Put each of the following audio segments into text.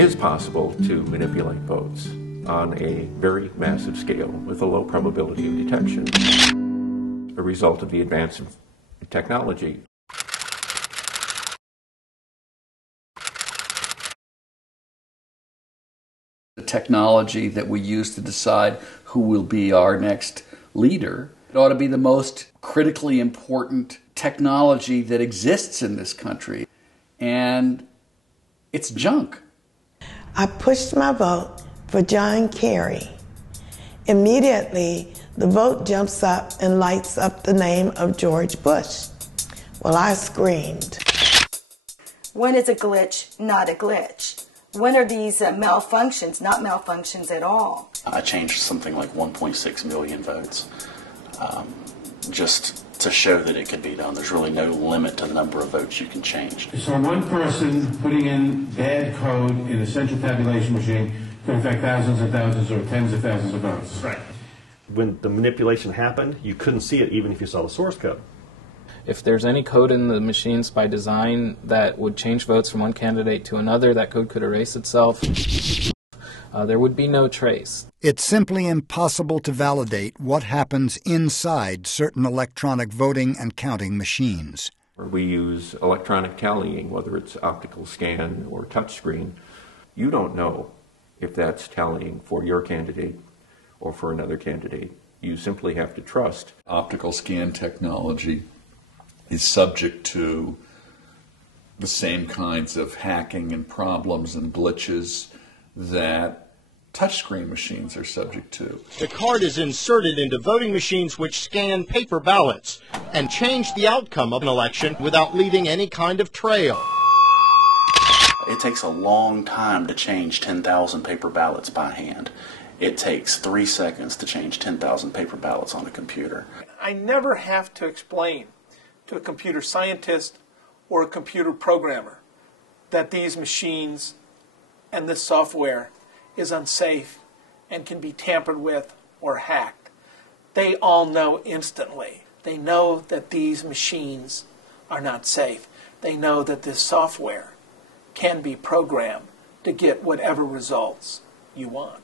is possible to manipulate votes on a very massive scale with a low probability of detection, a result of the advance of technology. The technology that we use to decide who will be our next leader, it ought to be the most critically important technology that exists in this country. And it's junk. I pushed my vote for John Kerry. Immediately, the vote jumps up and lights up the name of George Bush. Well, I screamed. When is a glitch not a glitch? When are these malfunctions not malfunctions at all? I changed something like 1.6 million votes just to show that it could be done. There's really no limit to the number of votes you can change. So one person putting in bad code in a central tabulation machine could affect thousands and thousands or tens of thousands of votes. Right. When the manipulation happened, you couldn't see it even if you saw the source code. If there's any code in the machines by design that would change votes from one candidate to another, that code could erase itself. There would be no trace. It's simply impossible to validate what happens inside certain electronic voting and counting machines. We use electronic tallying, whether it's optical scan or touchscreen. You don't know if that's tallying for your candidate or for another candidate. You simply have to trust. Optical scan technology is subject to the same kinds of hacking and problems and glitches that touchscreen machines are subject to. The card is inserted into voting machines which scan paper ballots and change the outcome of an election without leaving any kind of trail. It takes a long time to change 10,000 paper ballots by hand. It takes 3 seconds to change 10,000 paper ballots on a computer. I never have to explain to a computer scientist or a computer programmer that these machines and this software is unsafe and can be tampered with or hacked. They all know instantly. They know that these machines are not safe. They know that this software can be programmed to get whatever results you want.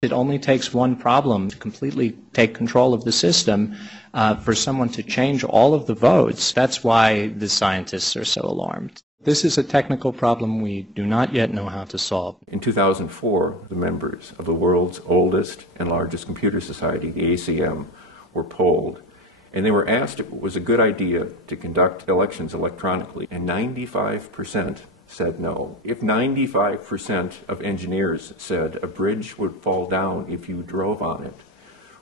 It only takes one problem to completely take control of the system for someone to change all of the votes. That's why the scientists are so alarmed. This is a technical problem we do not yet know how to solve. In 2004, the members of the world's oldest and largest computer society, the ACM, were polled, and they were asked if it was a good idea to conduct elections electronically, and 95% said no. If 95% of engineers said a bridge would fall down if you drove on it,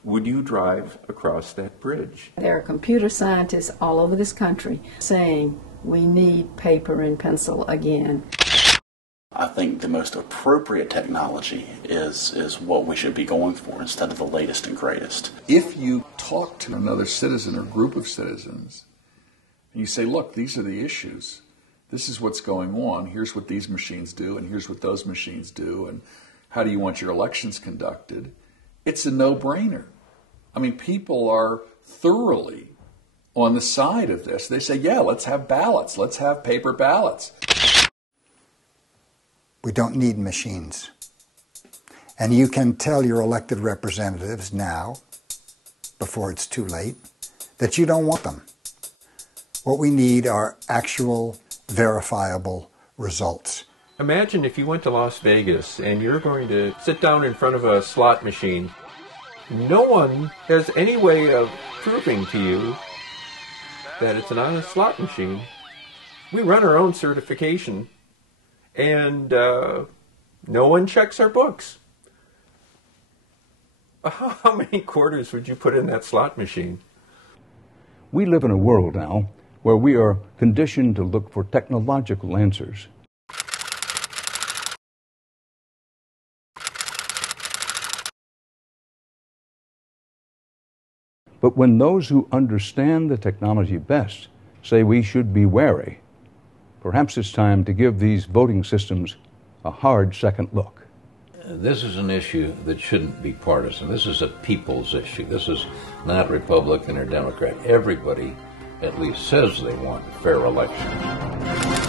would you drive across that bridge? There are computer scientists all over this country saying we need paper and pencil again. I think the most appropriate technology is what we should be going for instead of the latest and greatest. If you talk to another citizen or group of citizens, and you say, look, these are the issues. This is what's going on. Here's what these machines do, and here's what those machines do, and how do you want your elections conducted? It's a no-brainer. I mean, people are thoroughly on the side of this. They say, yeah, let's have ballots. Let's have paper ballots. We don't need machines. And you can tell your elected representatives now, before it's too late, that you don't want them. What we need are actual verifiable results. Imagine if you went to Las Vegas and you're going to sit down in front of a slot machine. No one has any way of proving to you that it's an honest slot machine. We run our own certification, and no one checks our books. How many quarters would you put in that slot machine? We live in a world now where we are conditioned to look for technological answers. But when those who understand the technology best say we should be wary, perhaps it's time to give these voting systems a hard second look. This is an issue that shouldn't be partisan. This is a people's issue. This is not Republican or Democrat. Everybody at least says they want fair elections.